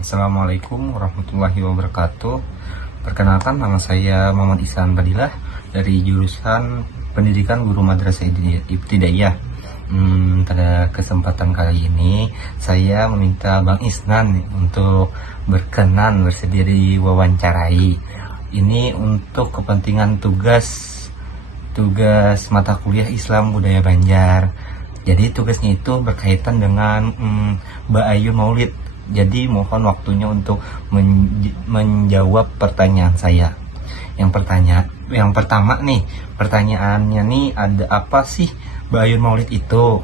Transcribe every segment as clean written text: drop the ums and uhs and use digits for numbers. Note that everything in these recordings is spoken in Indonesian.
Assalamualaikum warahmatullahi wabarakatuh. Perkenalkan, nama saya Muhammad Ihsan Fadilah dari jurusan Pendidikan Guru Madrasah Ibtidaiyah. Pada kesempatan kali ini saya meminta Bang Isnan untuk berkenan bersedia diwawancarai. Ini untuk kepentingan tugas mata kuliah Islam Budaya Banjar. Jadi tugasnya itu berkaitan dengan Mbak Ayu Maulid. Jadi mohon waktunya untuk menjawab pertanyaan saya. Yang pertama nih, pertanyaannya nih, ada apa sih Bayun Maulid itu?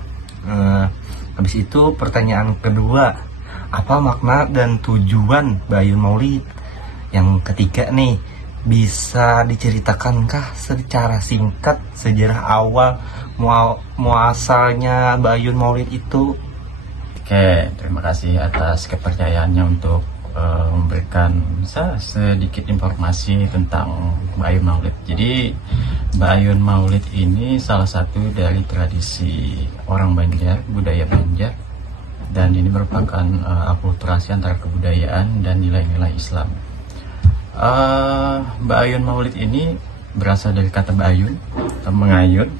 Habis itu pertanyaan kedua, apa makna dan tujuan Bayun Maulid? Yang ketiga nih, bisa diceritakankah secara singkat sejarah awal muasalnya Bayun Maulid itu? Oke, terima kasih atas kepercayaannya untuk memberikan sedikit informasi tentang Bayun Maulid. Jadi Bayun Maulid ini salah satu dari tradisi orang Banjar, budaya Banjar, dan ini merupakan akulturasi antara kebudayaan dan nilai-nilai Islam. Bayun Maulid ini berasal dari kata bayun, mengayun,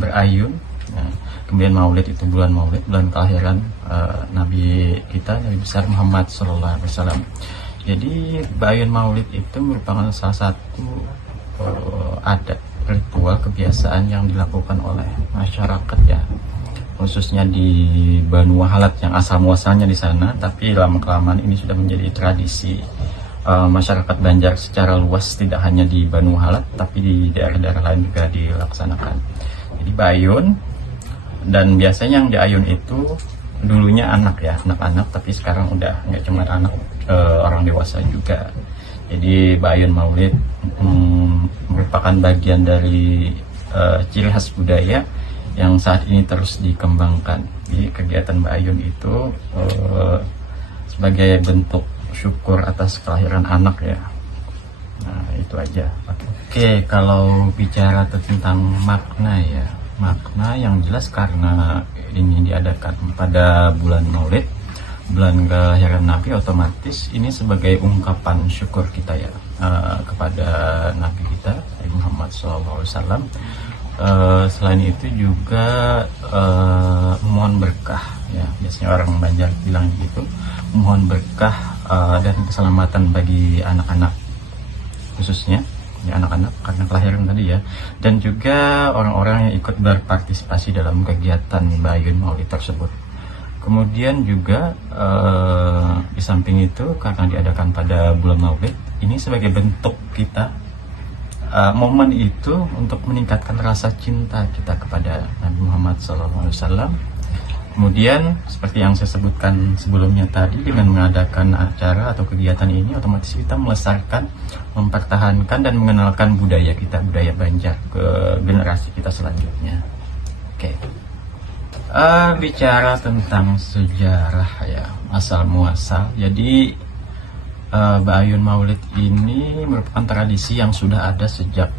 berayun. Nah, kemudian Maulid itu bulan Maulid, bulan kelahiran Nabi kita, Nabi besar Muhammad SAW. Jadi Bayun Maulid itu merupakan salah satu adat, ritual, kebiasaan yang dilakukan oleh masyarakat ya, khususnya di Banu Wahalat yang asal muasalnya di sana, tapi lama kelamaan ini sudah menjadi tradisi masyarakat Banjar secara luas, tidak hanya di Banu Wahalat tapi di daerah-daerah lain juga dilaksanakan. Jadi Bayun, dan biasanya yang diayun itu dulunya anak-anak, tapi sekarang udah nggak cuma anak, orang dewasa juga. Jadi Bayun Maulid merupakan bagian dari ciri khas budaya yang saat ini terus dikembangkan. Jadi kegiatan Bayun itu sebagai bentuk syukur atas kelahiran anak ya. Nah, itu aja. Oke, kalau bicara tentang makna ya, makna yang jelas karena ini diadakan pada bulan Maulid, bulan kelahiran Nabi, otomatis ini sebagai ungkapan syukur kita ya kepada Nabi kita Muhammad SAW. Selain itu juga mohon berkah ya, biasanya orang Banjar bilang gitu, mohon berkah dan keselamatan bagi anak-anak, khususnya ya anak-anak karena kelahiran tadi ya, dan juga orang-orang yang ikut berpartisipasi dalam kegiatan Bayun Maulid tersebut. Kemudian juga di samping itu, karena diadakan pada bulan Maulid ini sebagai bentuk kita, momen itu untuk meningkatkan rasa cinta kita kepada Nabi Muhammad SAW. Kemudian seperti yang saya sebutkan sebelumnya tadi, dengan mengadakan acara atau kegiatan ini otomatis kita melestarikan, mempertahankan dan mengenalkan budaya kita, budaya Banjar, ke generasi kita selanjutnya. Oke. Bicara tentang sejarah ya, asal muasal. Jadi Bayun Maulid ini merupakan tradisi yang sudah ada sejak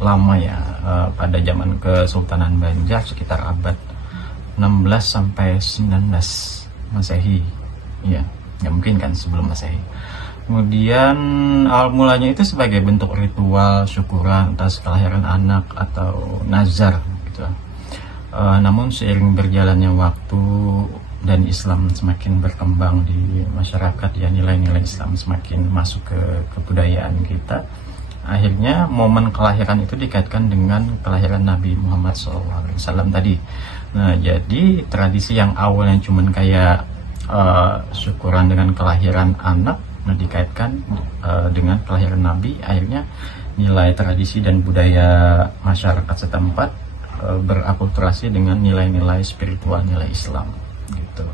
lama ya, pada zaman Kesultanan Banjar sekitar abad 16 sampai 19 Masehi. Ya, nggak mungkin kan sebelum Masehi. Kemudian awal mulanya itu sebagai bentuk ritual syukuran atas kelahiran anak atau nazar gitu. Namun seiring berjalannya waktu dan Islam semakin berkembang di masyarakat ya, nilai-nilai Islam semakin masuk ke kebudayaan kita, akhirnya momen kelahiran itu dikaitkan dengan kelahiran Nabi Muhammad SAW tadi. Nah, jadi tradisi yang awalnya cuman kayak syukuran dengan kelahiran anak, nah dikaitkan dengan kelahiran Nabi, akhirnya nilai tradisi dan budaya masyarakat setempat berakulturasi dengan nilai-nilai spiritual, nilai Islam gitu.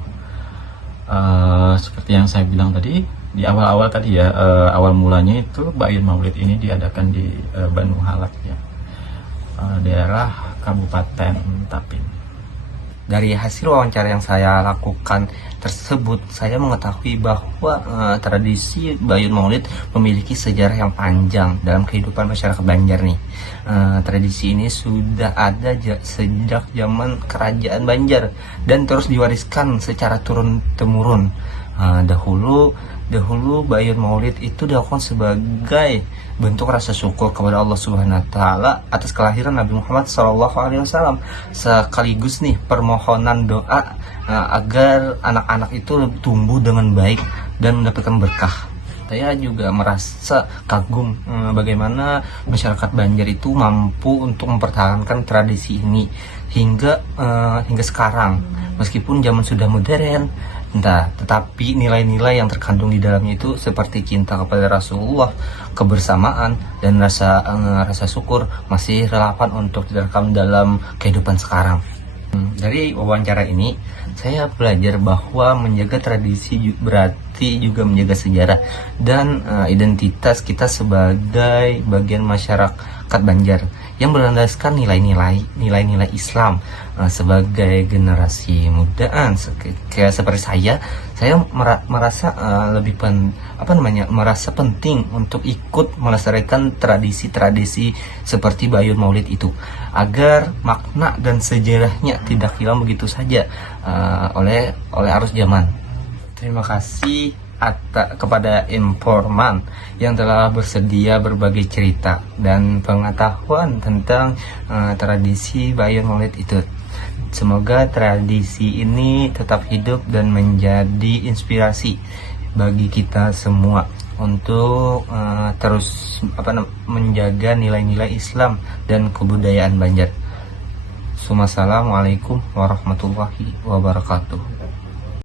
Seperti yang saya bilang tadi di awal-awal tadi ya, awal mulanya itu Bayun Maulid ini diadakan di Banu Wahalat ya, daerah Kabupaten Tapin. Dari hasil wawancara yang saya lakukan tersebut, saya mengetahui bahwa tradisi Bayun Maulid memiliki sejarah yang panjang dalam kehidupan masyarakat Banjar nih. Tradisi ini sudah ada sejak zaman Kerajaan Banjar dan terus diwariskan secara turun-temurun. Dahulu Bayun Maulid itu dilakukan sebagai bentuk rasa syukur kepada Allah Subhanahu wa taala atas kelahiran Nabi Muhammad SAW, sekaligus nih permohonan doa agar anak-anak itu tumbuh dengan baik dan mendapatkan berkah. Saya juga merasa kagum bagaimana masyarakat Banjar itu mampu untuk mempertahankan tradisi ini hingga sekarang, meskipun zaman sudah modern. Tetapi nilai-nilai yang terkandung di dalamnya itu seperti cinta kepada Rasulullah, kebersamaan, dan rasa syukur masih relevan untuk direkam dalam kehidupan sekarang. Dari wawancara ini, saya belajar bahwa menjaga tradisi berarti juga menjaga sejarah dan identitas kita sebagai bagian masyarakat Banjar yang berlandaskan nilai-nilai Islam. Sebagai generasi mudaan seperti saya merasa merasa penting untuk ikut melestarikan tradisi-tradisi seperti Bayun Maulid itu, agar makna dan sejarahnya tidak hilang begitu saja oleh arus zaman. Terima kasih kepada informan yang telah bersedia berbagi cerita dan pengetahuan tentang tradisi Bayun Maulid itu. Semoga tradisi ini tetap hidup dan menjadi inspirasi bagi kita semua untuk terus menjaga nilai-nilai Islam dan kebudayaan Banjar. Assalamualaikum warahmatullahi wabarakatuh.